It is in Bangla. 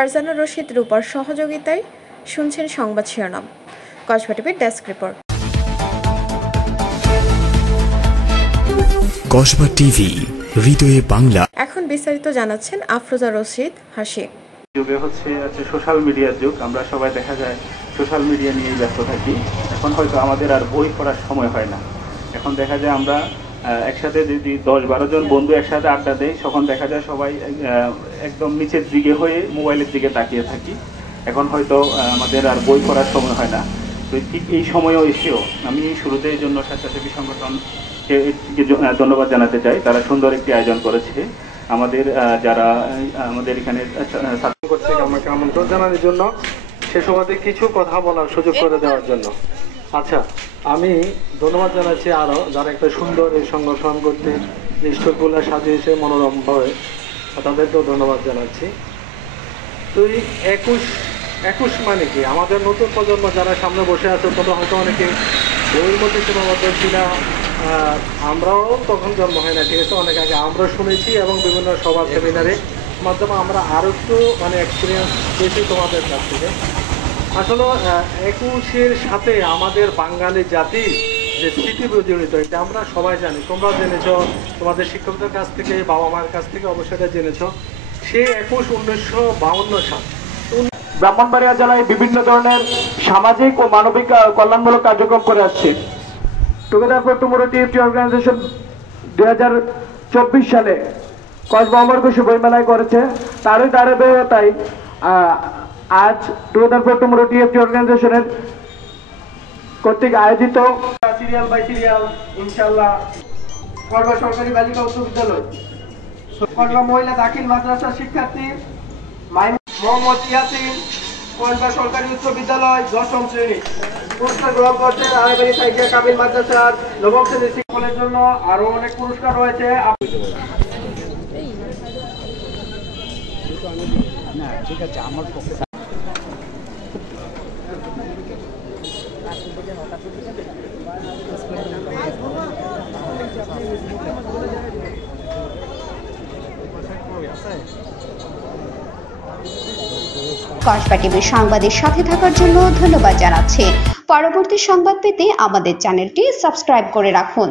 ফারজানা রশিদ রূপার সহযোগিতায় শুনছেন সংবাদ শিরোনাম। কসবা টিভির ডেস্ক রিপোর্ট। কসবা টিভি, হৃদয়ে বাংলা। এখন বিস্তারিত জানাচ্ছেন আফরোজা রশিদ হাসি। যুগে হচ্ছে সোশ্যাল মিডিয়ার যুগ। আমরা সবাই দেখা যায় সোশ্যাল মিডিয়া নিয়েই ব্যস্ত থাকি। এখন হয়তো আমাদের আর বই পড়ার সময় হয় না। এখন দেখা যায় আমরা একসাথে যদি 10-12 জন বন্ধু একসাথে আড্ডা দেয়, তখন দেখা যায় সবাই একদম নিচের দিকে হয়ে মোবাইলের দিকে তাকিয়ে থাকি। এখন হয়তো আমাদের আর বই পড়ার সময় হয় না। তো ঠিক এই সময়ও এসেও আমি শুরুতে এই জন্য স্বেচ্ছাসেবী সংগঠনকে ধন্যবাদ জানাতে চাই। তারা সুন্দর একটি আয়োজন করেছে। আমাদের যারা আমাদের এখানে ছাত্র করছে আমাকে আমন্ত্রণ জানানোর জন্য, সে সুবাদে কিছু কথা বলার সুযোগ করে দেওয়ার জন্য। আচ্ছা, আমি ধন্যবাদ জানাচ্ছি আরও যারা একটা সুন্দর এই সংগঠন করতে স্টলগুলো সাজিয়েছে মনোরমভাবে, তাদেরকেও ধন্যবাদ জানাচ্ছি। তো এই 21 মানে কি, আমাদের নতুন প্রজন্ম যারা সামনে বসে আছে তখন হয়তো অনেকে বইয়ের মধ্যে সীমাবদ্ধ ছিল। আমরাও তখন জন্ম হয় না, ঠিক আছে, অনেক আগে আমরা শুনেছি এবং বিভিন্ন সভা সেমিনারে মাধ্যমে আমরা আরও একটু এক্সপিরিয়েন্স পেয়েছি তোমাদের কাছ থেকে। আসলে 21-এর সাথে আমাদের বাঙালি জাতি যে স্মৃতি জড়িত, এটা আমরা সবাই জানি। তোমরা জেনেছ, তোমাদের শিক্ষকদের কাছ থেকে, বাবা মায়ের কাছ থেকে অবশ্যই এটা জেনেছ। সে 1952 সাল ব্রাহ্মণবাড়িয়া জেলায় বিভিন্ন ধরনের সামাজিক ও মানবিক কল্যাণমূলক কার্যক্রম করে আসছে। Together for tomorrow TFT organisation 2024 সালে কসবা অমরকুশি বইমেলায় করেছে। তারই ধারাবাহিকতায় আজ টুগেদার ফর টুমরো টিএফটি অর্গানাইজেশনের কর্তৃক আয়োজিত সিরিয়াল বাই সিরিয়াল ইনশাআল্লাহ কসবা সরকারি বালিকা উচ্চ বিদ্যালয়, কসবা মহিলা দাখিল মাদ্রাসার শিক্ষার্থী মোহাম্মদ ইয়াসিন, কসবা সরকারি উচ্চ বিদ্যালয় 10ম শ্রেণী পুরস্কার গ্রহণ করছেন। আরবানি সাইকিয়া কামিল মাদ্রাসার 9ম শ্রেণীর শিক্ষকের জন্য আরো অনেক পুরস্কার রয়েছে। কসবা টিভির সংবাদের সাথে থাকার জন্য ধন্যবাদ জানাচ্ছি। পরবর্তী সংবাদ পেতে আমাদের চ্যানেলটি সাবস্ক্রাইব করে রাখুন।